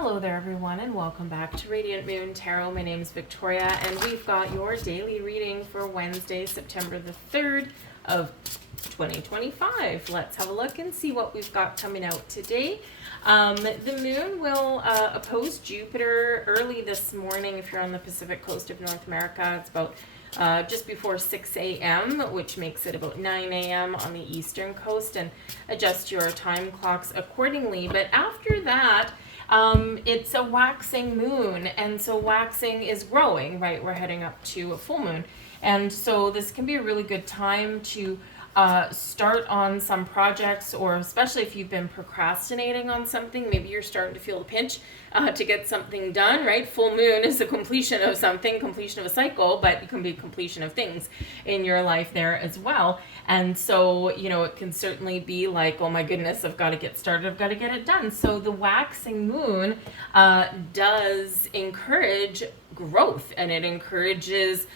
Hello there everyone and welcome back to Radiant Moon Tarot. My name is Victoria and we've got your daily reading for Wednesday, September the 3rd of 2025. Let's have a look and see what we've got coming out today. The moon will oppose Jupiter early this morning if you're on the Pacific coast of North America. It's about just before 6 a.m., which makes it about 9 a.m. on the eastern coast, and adjust your time clocks accordingly. But after that, it's a waxing moon, and so waxing is growing, right? We're heading up to a full moon, and so this can be a really good time to start on some projects, or especially if you've been procrastinating on something, maybe you're starting to feel the pinch to get something done, right? Full moon is the completion of something, completion of a cycle, but it can be completion of things in your life there as well. And so, you know, it can certainly be like, oh my goodness, I've got to get started, I've got to get it done. So the waxing moon does encourage growth, and it encourages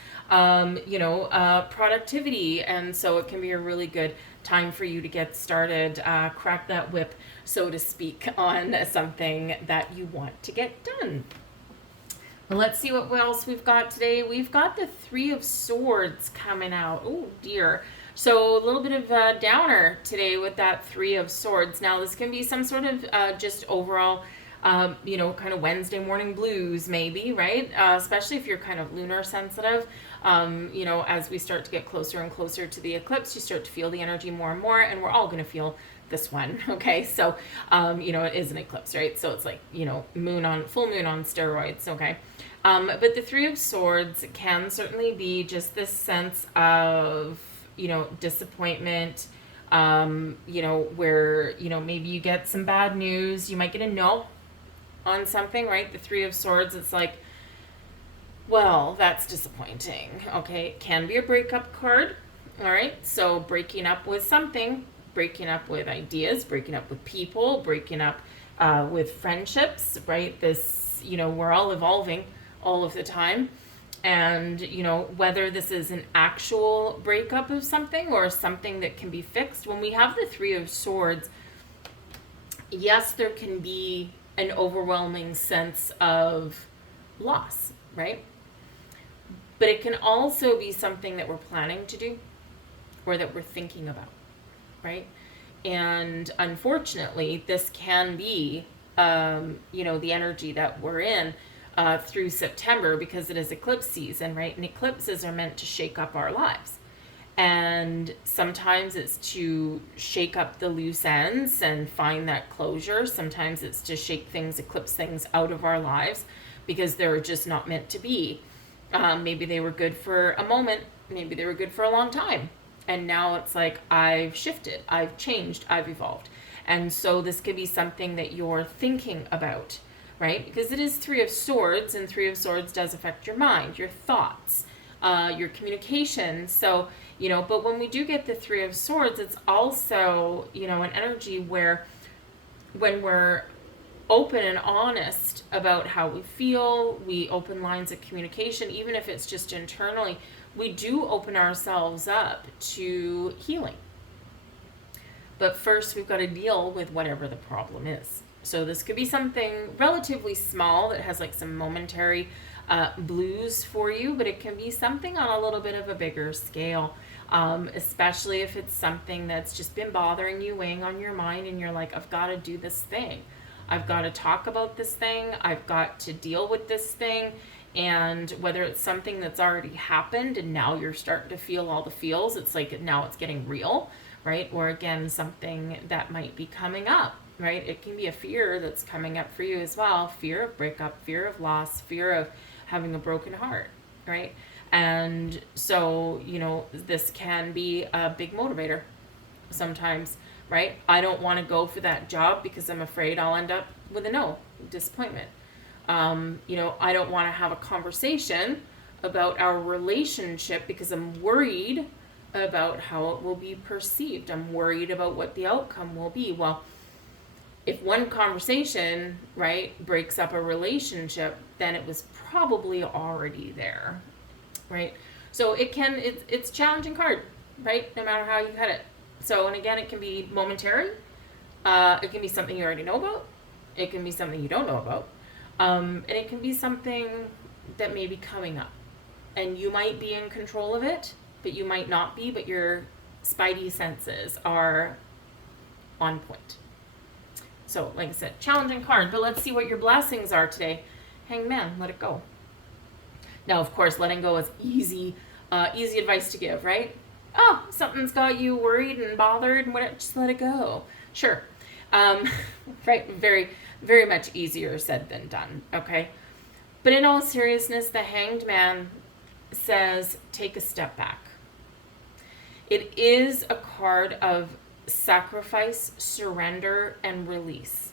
productivity, and so it can be a really good time for you to get started, crack that whip, so to speak, on something that you want to get done. Well, let's see what else we've got today. We've got the Three of Swords coming out. Oh dear. So a little bit of a downer today with that Three of Swords. Now this can be some sort of just overall kind of Wednesday morning blues maybe, right? Especially if you're kind of lunar sensitive. As we start to get closer and closer to the eclipse, you start to feel the energy more and more, and we're all going to feel this one, okay? So, it is an eclipse, right? So it's like, full moon on steroids, okay? But the Three of Swords can certainly be just this sense of, disappointment, where, maybe you get some bad news, you might get a no on something, right? The Three of Swords, it's like, well, that's disappointing. Okay, it can be a breakup card. All right, so breaking up with something, breaking up with ideas, breaking up with people, breaking up with friendships, right? This, we're all evolving all of the time. And, whether this is an actual breakup of something or something that can be fixed, when we have the Three of Swords, yes, there can be an overwhelming sense of loss, right? But it can also be something that we're planning to do or that we're thinking about, right? And unfortunately, this can be, the energy that we're in through September, because it is eclipse season, right? And eclipses are meant to shake up our lives. And sometimes it's to shake up the loose ends and find that closure. Sometimes it's to shake things, eclipse things out of our lives because they're just not meant to be. Maybe they were good for a moment, maybe they were good for a long time. And now it's like, I've shifted, I've changed, I've evolved. And so this could be something that you're thinking about, right? Because it is Three of Swords, and Three of Swords does affect your mind, your thoughts, your communication. So, but when we do get the Three of Swords, it's also, an energy where when we're open and honest about how we feel, we open lines of communication, even if it's just internally, we do open ourselves up to healing. But first, we've got to deal with whatever the problem is. So this could be something relatively small that has like some momentary blues for you, but it can be something on a little bit of a bigger scale, especially if it's something that's just been bothering you, weighing on your mind, and you're like, I've got to do this thing. I've got to talk about this thing. I've got to deal with this thing. And whether it's something that's already happened and now you're starting to feel all the feels, it's like now it's getting real, right? Or again, something that might be coming up, right? It can be a fear that's coming up for you as well. Fear of breakup, fear of loss, fear of having a broken heart, right? And so, this can be a big motivator sometimes, right? I don't want to go for that job because I'm afraid I'll end up with a no, disappointment. I don't want to have a conversation about our relationship because I'm worried about how it will be perceived. I'm worried about what the outcome will be. Well, if one conversation, right, breaks up a relationship, then it was probably already there, right? So it's a challenging card, right? No matter how you cut it. So, and again, it can be momentary. It can be something you already know about. It can be something you don't know about. And it can be something that may be coming up. And you might be in control of it, but you might not be, but your spidey senses are on point. So, like I said, challenging card, but let's see what your blessings are today. Hanged Man, let it go. Now, of course, letting go is easy advice to give, right? Oh, something's got you worried and bothered, and whatever, just let it go. Sure. Right? Very, very much easier said than done, okay? But in all seriousness, the Hanged Man says, take a step back. It is a card of sacrifice, surrender, and release.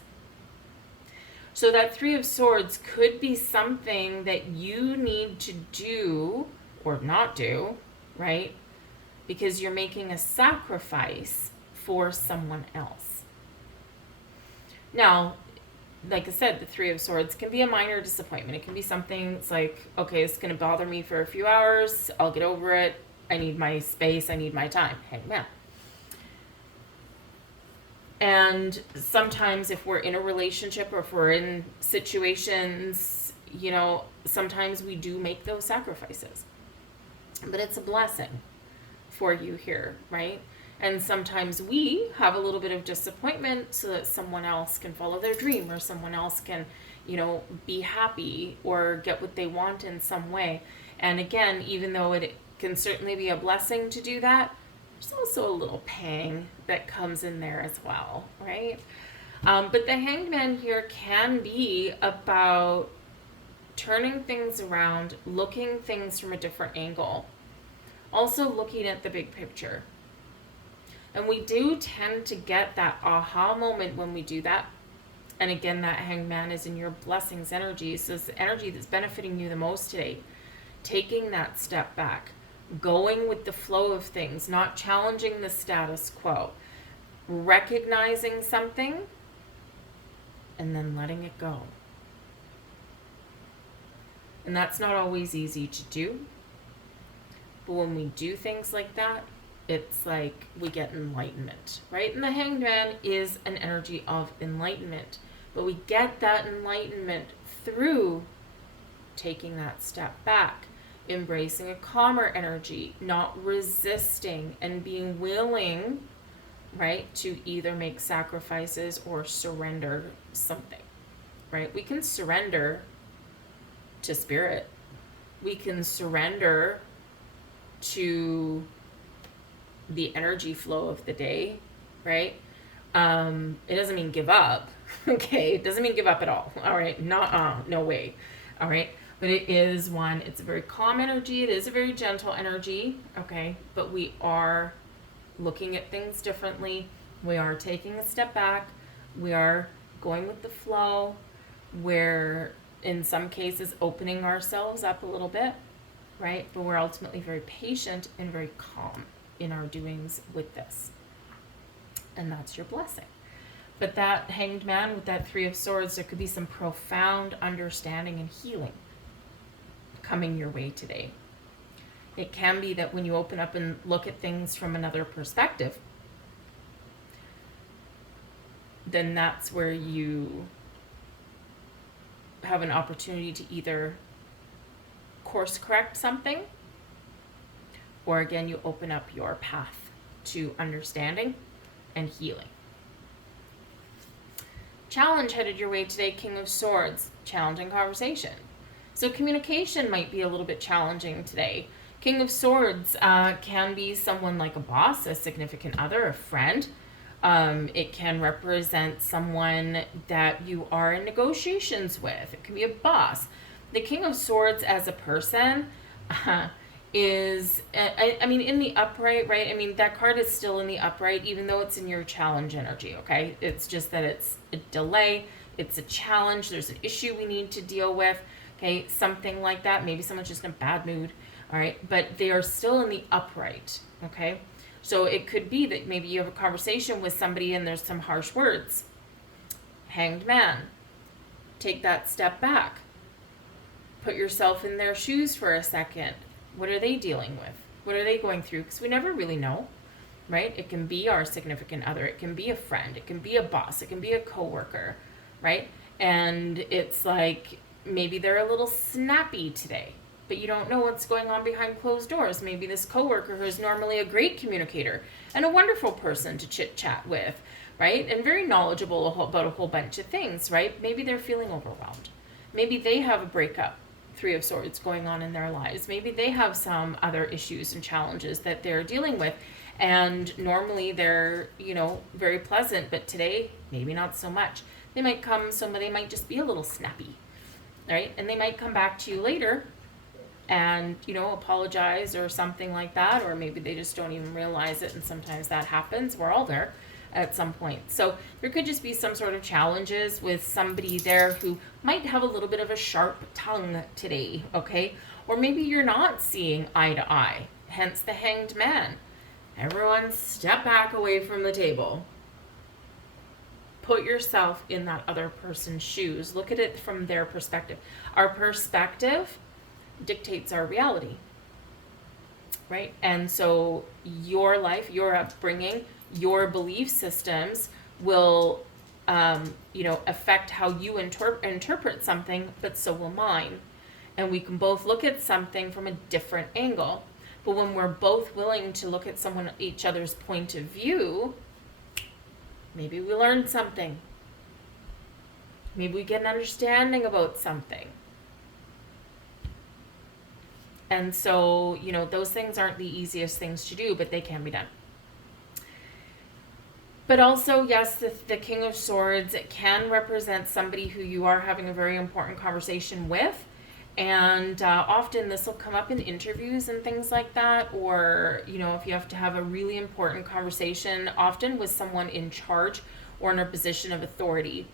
So that Three of Swords could be something that you need to do or not do, right? Because you're making a sacrifice for someone else. Now, like I said, the Three of Swords can be a minor disappointment. It can be something, it's like, okay, it's going to bother me for a few hours. I'll get over it. I need my space. I need my time. Hanged Man. And sometimes if we're in a relationship or if we're in situations, you know, sometimes we do make those sacrifices. But it's a blessing for you here, right? And sometimes we have a little bit of disappointment so that someone else can follow their dream or someone else can, you know, be happy or get what they want in some way. And again, even though it can certainly be a blessing to do that, there's also a little pang that comes in there as well, right? But the Hanged Man here can be about turning things around, looking things from a different angle, also looking at the big picture. And we do tend to get that aha moment when we do that. And again, that Hanged Man is in your blessings energy. So it's the energy that's benefiting you the most today. Taking that step back, going with the flow of things, not challenging the status quo, recognizing something, and then letting it go. And that's not always easy to do. But when we do things like that, it's like we get enlightenment, right? And the Hanged Man is an energy of enlightenment. But we get that enlightenment through taking that step back, embracing a calmer energy, not resisting, and being willing, right, to either make sacrifices or surrender something, right? We can surrender to spirit. We can surrender to the energy flow of the day, right? It doesn't mean give up, okay? It doesn't mean give up at all, all right? No way, all right? But it is one, it's a very calm energy. It is a very gentle energy, okay? But we are looking at things differently. We are taking a step back. We are going with the flow. We're, in some cases, opening ourselves up a little bit, right? But we're ultimately very patient and very calm in our doings with this. And that's your blessing. But that Hanged Man with that Three of Swords, there could be some profound understanding and healing coming your way today. It can be that when you open up and look at things from another perspective, then that's where you have an opportunity to either course correct something, or again, you open up your path to understanding and healing. Challenge headed your way today, King of Swords, challenging conversation. So communication might be a little bit challenging today. King of Swords can be someone like a boss, a significant other, a friend. It can represent someone that you are in negotiations with. It can be a boss. The King of Swords as a person is, I mean, in the upright, right? I mean, that card is still in the upright, even though it's in your challenge energy, okay? It's just that it's a delay. It's a challenge. There's an issue we need to deal with, okay? Something like that. Maybe someone's just in a bad mood, all right? But they are still in the upright, okay? So it could be that maybe you have a conversation with somebody and there's some harsh words. Hanged Man. Take that step back. Put yourself in their shoes for a second. What are they dealing with? What are they going through? Because we never really know, right? It can be our significant other. It can be a friend. It can be a boss. It can be a coworker. right? And it's like maybe they're a little snappy today, but you don't know what's going on behind closed doors. Maybe this coworker who is normally a great communicator and a wonderful person to chit chat with, right? And very knowledgeable about a whole bunch of things, right? Maybe they're feeling overwhelmed. Maybe they have a breakup, Three of Swords, going on in their lives. Maybe they have some other issues and challenges that they're dealing with. And normally they're, very pleasant, but today, maybe not so much. They might somebody might just be a little snappy, right? And they might come back to you later and, apologize or something like that, or maybe they just don't even realize it, and sometimes that happens. We're all there at some point. So there could just be some sort of challenges with somebody there who might have a little bit of a sharp tongue today, okay? Or maybe you're not seeing eye to eye, hence the Hanged Man. Everyone step back away from the table. Put yourself in that other person's shoes. Look at it from their perspective. Our perspective dictates our reality, right? And so your life, your upbringing, your belief systems will, affect how you interpret something, but so will mine. And we can both look at something from a different angle. But when we're both willing to look at each other's point of view, maybe we learn something. Maybe we get an understanding about something. And so, those things aren't the easiest things to do, but they can be done. But also, yes, the King of Swords, it can represent somebody who you are having a very important conversation with. And often this will come up in interviews and things like that, or, if you have to have a really important conversation, often with someone in charge or in a position of authority.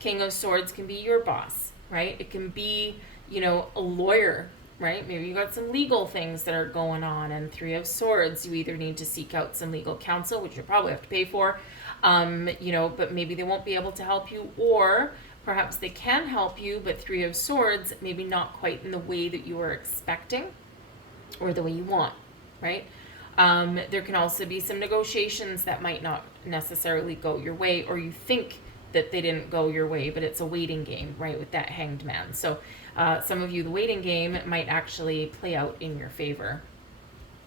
King of Swords can be your boss, right? It can be, a lawyer, right? Maybe you got some legal things that are going on. And Three of Swords, you either need to seek out some legal counsel, which you probably have to pay for, but maybe they won't be able to help you, or perhaps they can help you, but Three of Swords, maybe not quite in the way that you were expecting or the way you want, right? There can also be some negotiations that might not necessarily go your way, or you think that they didn't go your way, but it's a waiting game, right, with that Hanged Man. So some of you, the waiting game might actually play out in your favor.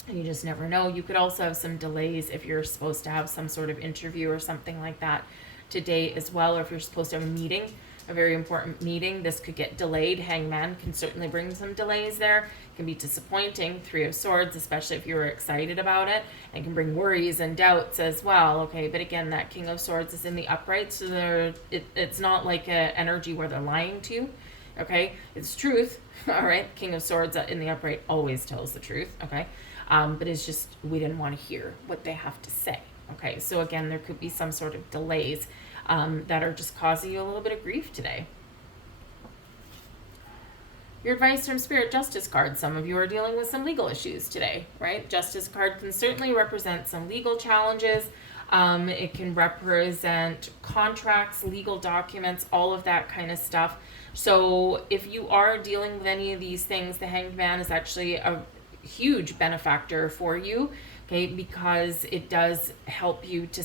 And you just never know. You could also have some delays if you're supposed to have some sort of interview or something like that today as well, or if you're supposed to have a meeting, a very important meeting, this could get delayed. Hangman can certainly bring some delays there. It can be disappointing. Three of Swords, especially if you were excited about it, and can bring worries and doubts as well. Okay, but again, that King of Swords is in the upright, so it's not like an energy where they're lying to you. Okay, it's truth. All right, King of Swords in the upright always tells the truth. Okay, but it's just we didn't want to hear what they have to say. Okay, so again, there could be some sort of delays that are just causing you a little bit of grief today. Your advice from Spirit, Justice card. Some of you are dealing with some legal issues today, right? Justice card can certainly represent some legal challenges. It can represent contracts, legal documents, all of that kind of stuff. So if you are dealing with any of these things, the Hanged Man is actually a huge benefactor for you, okay, because it does help you to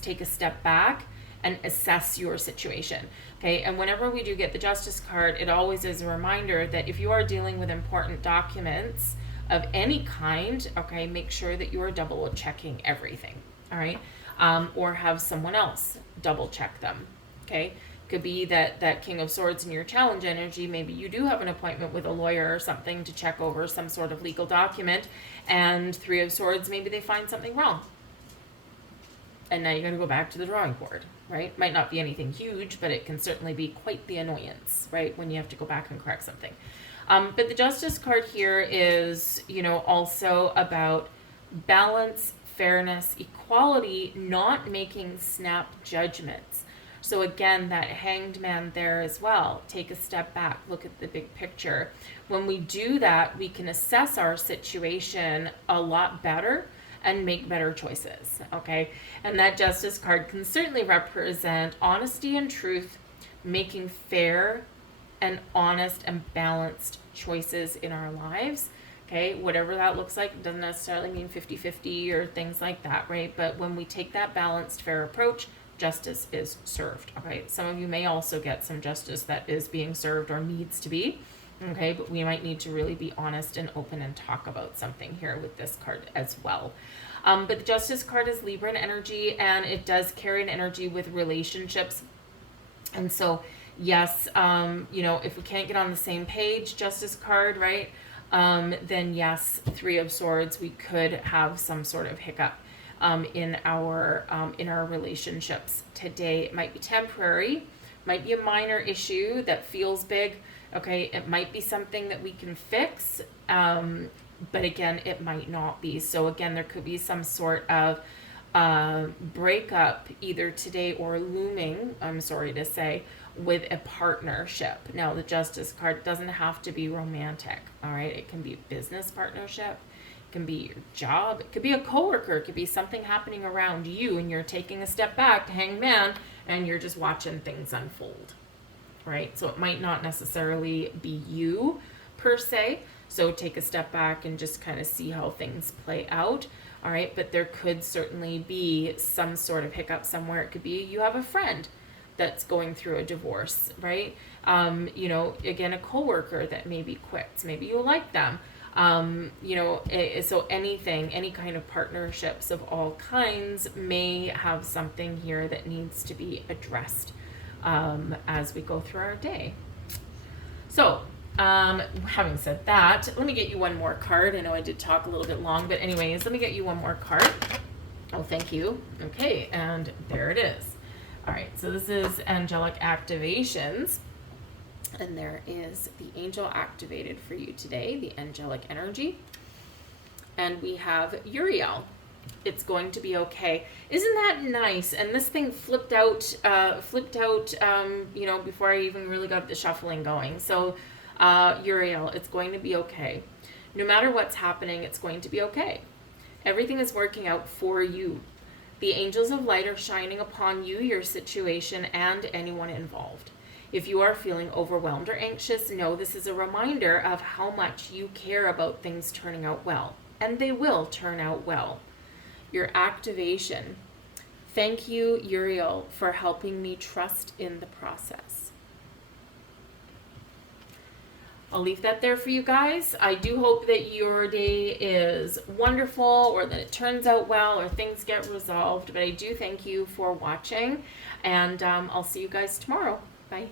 take a step back and assess your situation, okay? And whenever we do get the Justice card, it always is a reminder that if you are dealing with important documents of any kind, okay, make sure that you are double checking everything, all right? Or have someone else double check them, okay? Could be that King of Swords in your challenge energy, maybe you do have an appointment with a lawyer or something to check over some sort of legal document, and Three of Swords, maybe they find something wrong. And now you got to go back to the drawing board, right? Might not be anything huge, but it can certainly be quite the annoyance, right? When you have to go back and correct something. But the Justice card here is, also about balance, fairness, equality, not making snap judgments. So again, that Hanged Man there as well. Take a step back, look at the big picture. When we do that, we can assess our situation a lot better and make better choices, okay? And that Justice card can certainly represent honesty and truth, making fair and honest and balanced choices in our lives, okay? Whatever that looks like, it doesn't necessarily mean 50-50 or things like that, right? But when we take that balanced, fair approach, justice is served. Okay, some of you may also get some justice that is being served or needs to be. Okay, but we might need to really be honest and open and talk about something here with this card as well. But the Justice card is Libran energy, and it does carry an energy with relationships. And so, yes, if we can't get on the same page, Justice card, right? Then yes, Three of Swords, we could have some sort of hiccup in our relationships today. It might be temporary, might be a minor issue that feels big. Okay, it might be something that we can fix, but again, it might not be. So again, there could be some sort of breakup either today or looming, I'm sorry to say, with a partnership. Now, the Justice card doesn't have to be romantic, all right? It can be a business partnership, it can be your job, it could be a coworker, it could be something happening around you and you're taking a step back, Hangman, and you're just watching things unfold. Right? So it might not necessarily be you per se. So take a step back and just kind of see how things play out. All right. But there could certainly be some sort of hiccup somewhere. It could be you have a friend that's going through a divorce, right? Again, a coworker that maybe quits. Maybe you like them. So anything, any kind of partnerships of all kinds may have something here that needs to be addressed as we go through our day. So, having said that, let me get you one more card. I know I did talk a little bit long, but anyways, let me get you one more card. Oh, thank you. Okay, and there it is. All right, so this is Angelic Activations. And there is the angel activated for you today, the angelic energy. And we have Uriel. It's going to be okay. Isn't that nice? And this thing flipped out, before I even really got the shuffling going. So, Uriel, it's going to be okay. No matter what's happening, it's going to be okay. Everything is working out for you. The angels of light are shining upon you, your situation, and anyone involved. If you are feeling overwhelmed or anxious, know this is a reminder of how much you care about things turning out well. And they will turn out well. Your activation. Thank you, Uriel, for helping me trust in the process. I'll leave that there for you guys. I do hope that your day is wonderful, or that it turns out well, or things get resolved. But I do thank you for watching, and I'll see you guys tomorrow. Bye.